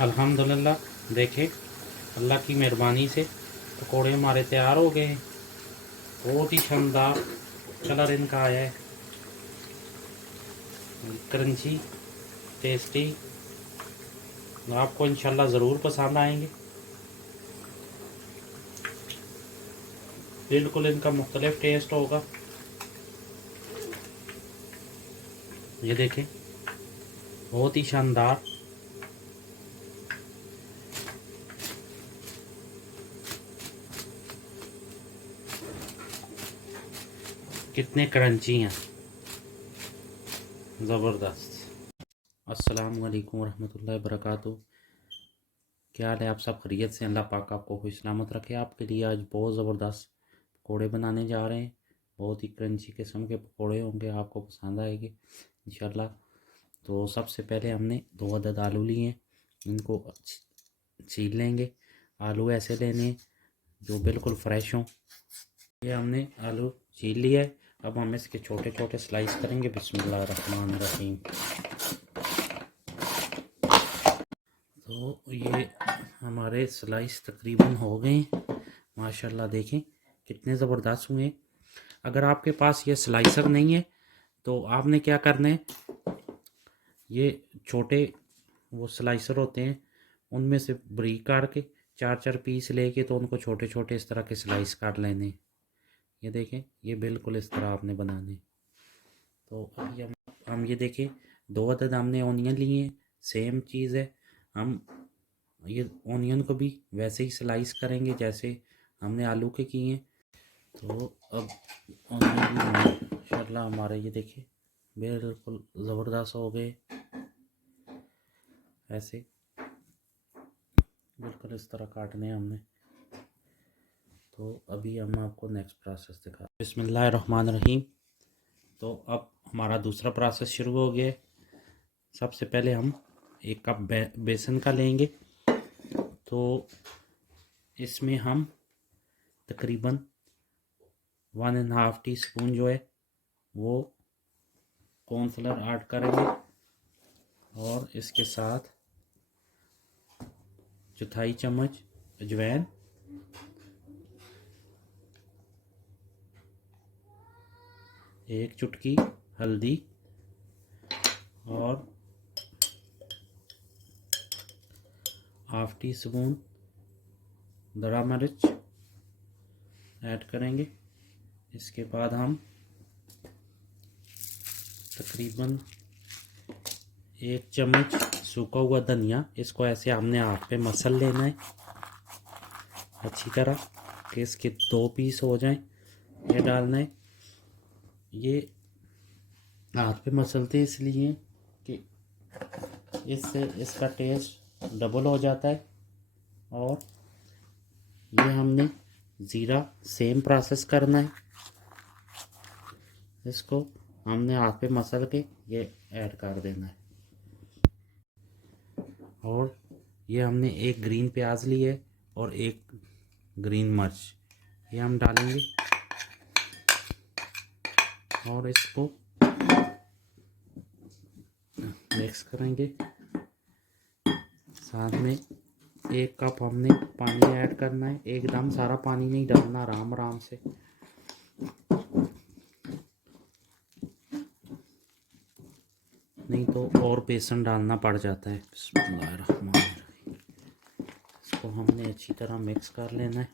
अल्हम्दुलिल्लाह देखें अल्लाह की मेहरबानी से पकोड़े हमारे तैयार हो गए हैं। बहुत ही शानदार कलर इनका आया है, क्रंची टेस्टी। आपको इंशाल्लाह ज़रूर पसंद आएंगे। बिल्कुल इनका मुख्तलिफ टेस्ट होगा। ये देखें बहुत ही शानदार। कितने क्रंची हैं, ज़बरदस्त। अस्सलामु अलैकुम रहमतुल्लाहि वबरकातुहू। क्या हाल है, आप सब खैरियत से? अल्लाह पाक आपको खुश सलामत रखे। आपके लिए आज बहुत ज़बरदस्त पकौड़े बनाने जा रहे हैं। बहुत ही क्रंची किस्म के पकौड़े होंगे, आपको पसंद आएंगे इंशाल्लाह। तो सबसे पहले हमने 2 अदद आलू लिए हैं, इनको छील लेंगे। आलू ऐसे लेने हैं जो बिल्कुल फ्रेश हों। ये हमने आलू छील लिया है। अब हम इसके छोटे छोटे स्लाइस करेंगे। बिस्मिल्लाहिर्रहमानिर्रहीम। तो ये हमारे स्लाइस तकरीबन हो गए माशाल्लाह। देखें कितने ज़बरदस्त हुए। अगर आपके पास ये स्लाइसर नहीं है तो आपने क्या करना है, ये छोटे वो स्लाइसर होते हैं उनमें से बारीक काट के 4-4 पीस लेके तो उनको छोटे छोटे इस तरह के स्लाइस काट लेने। ये देखें ये बिल्कुल इस तरह आपने बनाने। तो अभी हम ये देखें 2 अदद हमने ओनियन लिए हैं। सेम चीज़ है, हम ये ओनियन को भी वैसे ही स्लाइस करेंगे जैसे हमने आलू के किए हैं। तो अब ओनियन भी माशाल्लाह हमारे ये देखिए बिल्कुल ज़बरदस्त हो गए। ऐसे बिल्कुल इस तरह काटने हैं हमने। तो अभी हम आपको नेक्स्ट प्रोसेस दिखा। बिस्मिल्लाहिर्रहमानिर्रहीम। तो अब हमारा दूसरा प्रोसेस शुरू हो गया। सबसे पहले हम 1 कप बेसन का लेंगे। तो इसमें हम तकरीबन 1.5 टीस्पून जो है वो कॉर्नफ्लोर ऐड करेंगे और इसके साथ 1/4 चम्मच अजवाइन, 1 चुटकी हल्दी और 1/2 टीस्पून दरा मिर्च ऐड करेंगे। इसके बाद हम तकरीबन 1 चम्मच सूखा हुआ धनिया, इसको ऐसे हमने हाथ पे मसल लेना है अच्छी तरह कि इसके 2 पीस हो जाएं। ये डालना है। ये हाथ पे मसलते इसलिए कि इससे इसका टेस्ट डबल हो जाता है। और ये हमने ज़ीरा सेम प्रोसेस करना है। इसको हमने हाथ पे मसल के ये ऐड कर देना है। और ये हमने 1 ग्रीन प्याज ली है और 1 ग्रीन मिर्च, ये हम डालेंगे और इसको मिक्स करेंगे। साथ में 1 कप हमने पानी ऐड करना है। एकदम सारा पानी नहीं डालना, आराम आराम से। नहीं तो और बेसन डालना पड़ जाता है। बिस्मिल्लाहिर्रहमानिर्रहीम। इसको हमने अच्छी तरह मिक्स कर लेना है।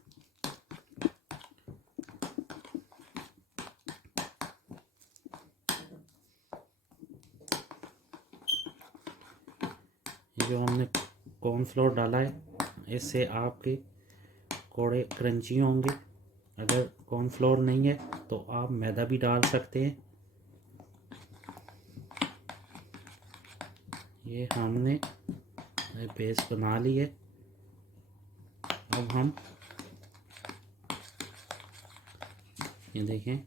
ये जो हमने कॉर्नफ्लोर डाला है इससे आपके पकौड़े क्रंची होंगे। अगर कॉर्नफ्लोर नहीं है तो आप मैदा भी डाल सकते हैं। ये हमने पेस्ट बना ली है। अब हम ये देखें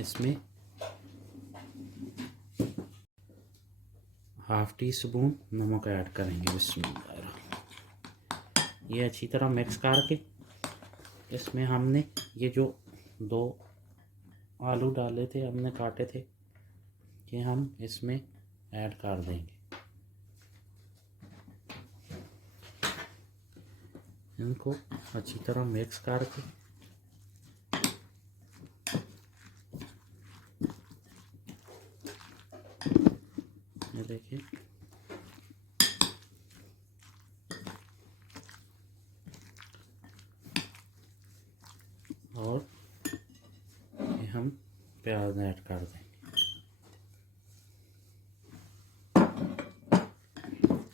इसमें 1/2 टीस्पून नमक ऐड करेंगे। बिस्मिल्लाह। ये अच्छी तरह मिक्स करके इसमें हमने ये जो 2 आलू डाले थे हमने काटे थे, ये हम इसमें ऐड कर देंगे। इनको अच्छी तरह मिक्स करके ये देखिए और ये हम प्याज ऐड कर देंगे।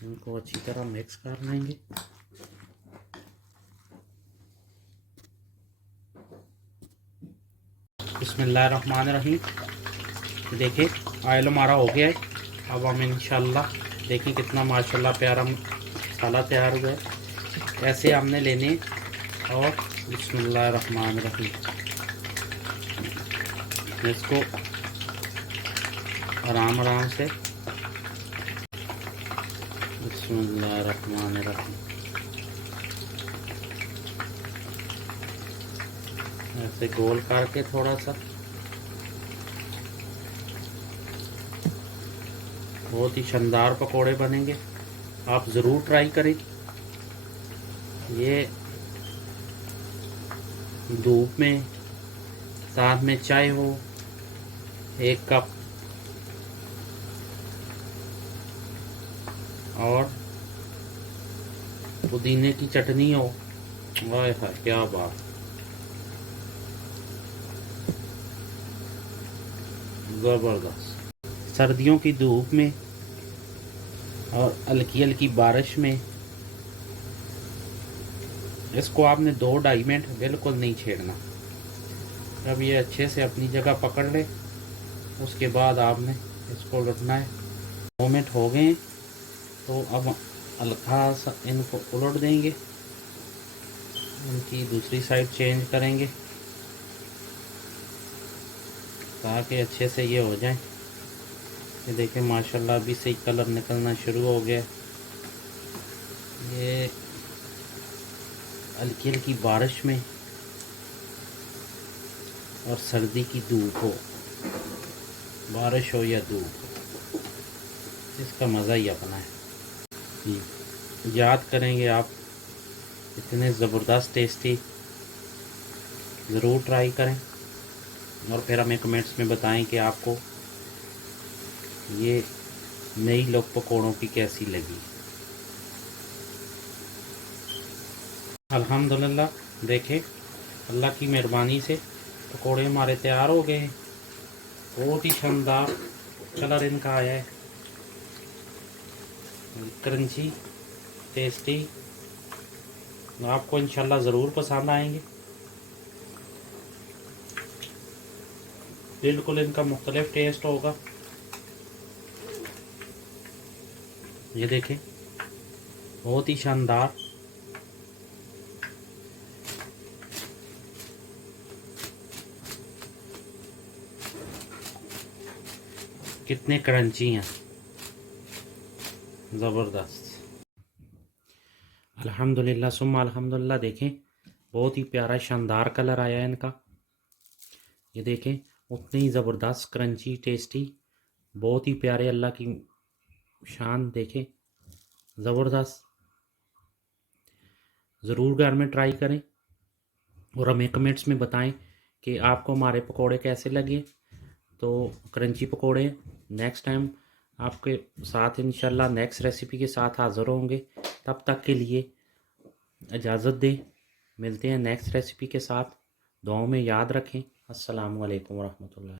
इनको अच्छी तरह मिक्स कर लेंगे। बिस्मिल्लाहिर्रहमानिर्रहीम। देखिए ऑयल हमारा हो गया है। अब हम इंशाल्लाह देखिए कितना माशाल्लाह प्यारा मसाला तैयार हुआ है। ऐसे हमने लेने और बिस्मिल्लाहिर्रहमानिर्रहीम इसको आराम आराम से बिस्मिल्लाहिर्रहमानिर्रहीम ऐसे गोल करके थोड़ा सा बहुत ही शानदार पकोड़े बनेंगे। आप ज़रूर ट्राई करें। ये धूप में साथ में चाय हो, 1 कप और पुदीने की चटनी हो, वाह हाय क्या बात, ज़बरदस्त। सर्दियों की धूप में और हल्की हल्की बारिश में इसको आपने 2-2.5 मिनट बिल्कुल नहीं छेड़ना। जब ये अच्छे से अपनी जगह पकड़ ले उसके बाद आपने इसको उलटना है। 2 मिनट हो गए तो अब हल्का सा इनको उलट देंगे, इनकी दूसरी साइड चेंज करेंगे ताकि अच्छे से ये हो जाए। ये देखिए माशाल्लाह अभी से ही कलर निकलना शुरू हो गया। ये हल्की हल्की बारिश में और सर्दी की धूप हो, बारिश हो या धूप, इसका मज़ा ही अपना है। याद करेंगे आप, इतने ज़बरदस्त टेस्टी, ज़रूर ट्राई करें और फिर हमें कमेंट्स में बताएं कि आपको ये नई लोग पकौड़ों की कैसी लगी। अल्हम्दुलिल्लाह देखें अल्लाह की मेहरबानी से पकौड़े हमारे तैयार हो गए हैं। बहुत ही शानदार कलर इनका आया है, क्रंची टेस्टी। आपको इंशाल्लाह ज़रूर पसंद आएंगे। बिल्कुल इनका मुख्तलिफ टेस्ट होगा। ये देखें बहुत ही शानदार, कितने क्रंची हैं, ज़बरदस्त। अल्हम्दुलिल्लाह सुम्मा अल्हम्दुलिल्लाह। देखें बहुत ही प्यारा शानदार कलर आया है इनका। ये देखें उतनी ही ज़बरदस्त क्रंची टेस्टी, बहुत ही प्यारे, अल्लाह की शान। देखें ज़बरदस्त, ज़रूर घर में ट्राई करें और हमें कमेंट्स में बताएं कि आपको हमारे पकोड़े कैसे लगे। तो क्रंची पकोड़े नेक्स्ट टाइम आपके साथ इंशाल्लाह नेक्स्ट रेसिपी के साथ हाज़िर होंगे। तब तक के लिए इजाज़त दें, मिलते हैं नेक्स्ट रेसिपी के साथ। दुआओं में याद रखें। अस्सलामु अलैकुम वरहमतुल्लाह।